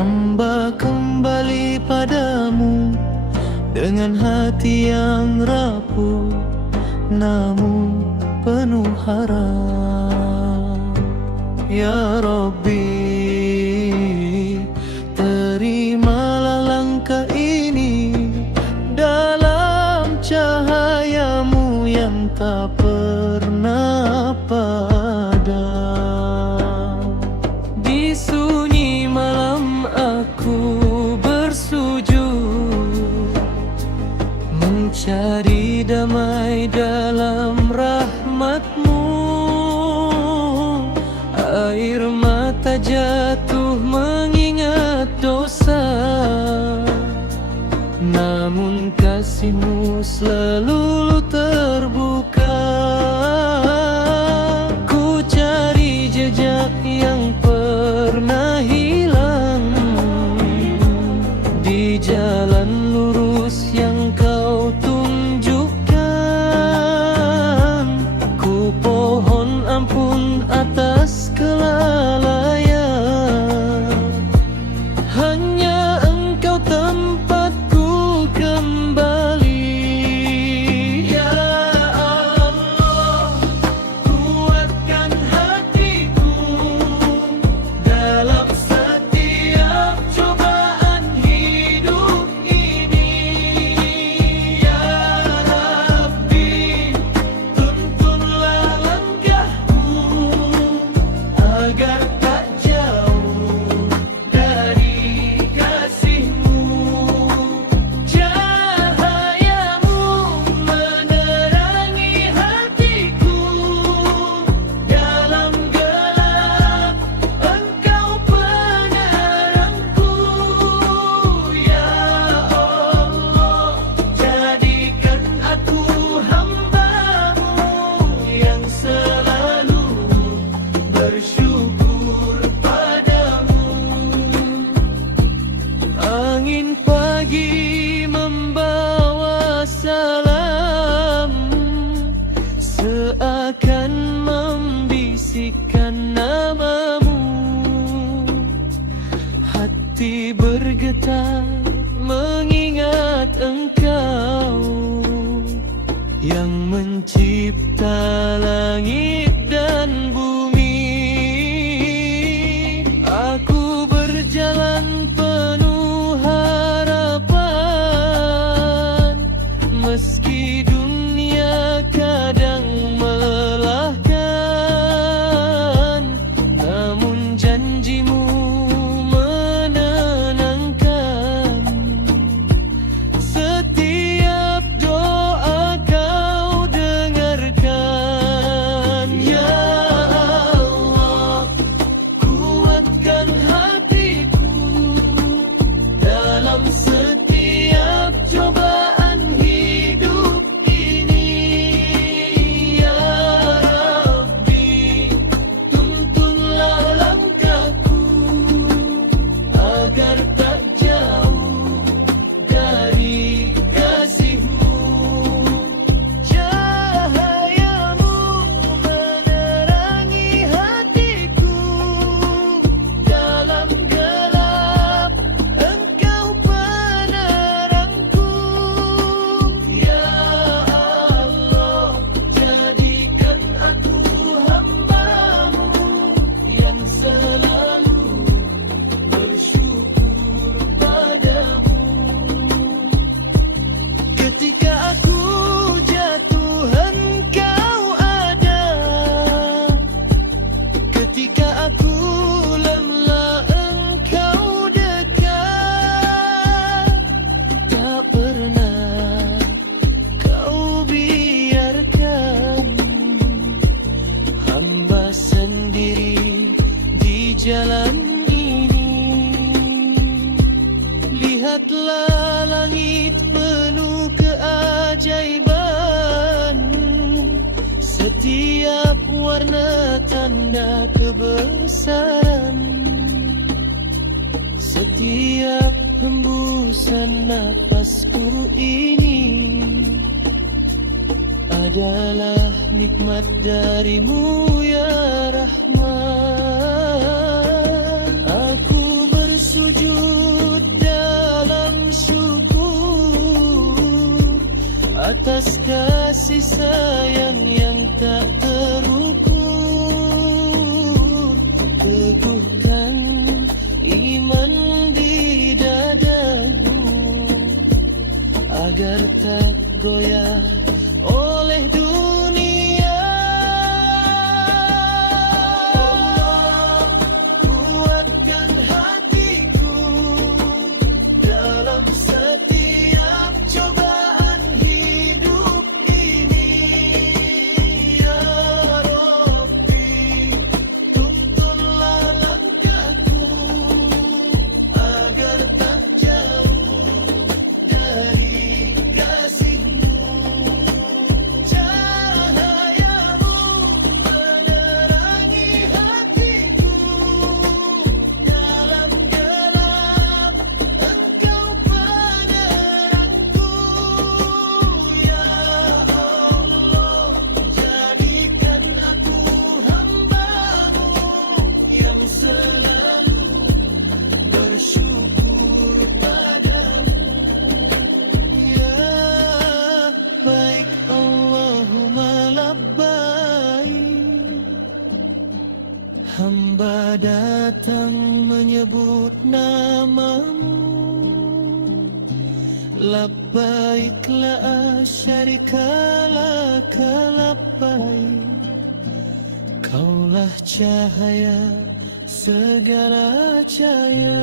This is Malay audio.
Hamba kembali padamu dengan hati yang rapuh, namun penuh harap. Ya Rabbi, terimalah langkah ini dalam cahayamu yang tak pernah padam. Di sunyi malam aku bersujud, mencari damai dalam rahmat-Mu. Air mata jatuh mengingat dosa, namun kasih-Mu selalu terbuka. Ku cari jejak yang pernah hilang di jalan lurus yang Kau tunjukkan. Ku pohon ampun atas kelalaian, hanya Engkau tempatku kembali. Ya Allah, kuatkan hatiku dalam setiap cobaan hidup ini. Ya Rabbi, tuntunlah langkahku agar tak jauh dari kasih-Mu. Cahayamu menerangi hatiku dalam gelap, Engkau penerangku. Ya Allah, jadikan aku hamba-Mu yang selalu bersyukur padamu. Angin pagi membawa salam, seakan membisikkan nama-Mu. Hati bergetar mengingat Engkau yang mencipta langit dan bumi. Aku berjalan penuh harapan, meski dunia kadang melahkan, namun janji-Mu menenangkan. Setiap doa Kau dengarkan. Ya Allah, kuatkan hatiku dalam setiap cobaan hidup ini. Ya Rabbi, tuntunlah langkahku agar tak jauh dari kasih-Mu. Cahayamu menerangi hatiku dalam gelap, Engkau penerangku. Ya Allah, jadikan aku hamba-Mu yang selalu bersyukur padamu. Ketika aku jatuh, Engkau ada. Ketika aku lemah, Engkau dekat. Tak pernah Kau biarkan hamba sendiri di jalan ini. Lihatlah langit penuh keajaiban, setiap warna tanda kebesaran. Setiap hembusan napasku ini adalah nikmat dari-Mu ya Rahman. Aku bersujud atas kasih sayang yang tak terukur. Teguhkan iman di dadamu agar tak goyah oleh dunia. Allah, kuatkan hatiku dalam setiap cobaan hidup ini. Ya Rabbi, tuntunlah langkahku agar tak jauh dari kasih-Mu. Cahayamu menerangi hatiku dalam gelap, Engkau penerangku. Ya Allah, jadikan aku hamba-Mu yang selalu bersyukur padamu. Ya baik, Allahumma labbaik. Hamba datang menyebut nama-Mu. Labbaik la asyarika laka labbaik. Kaulah cahaya segala cahaya.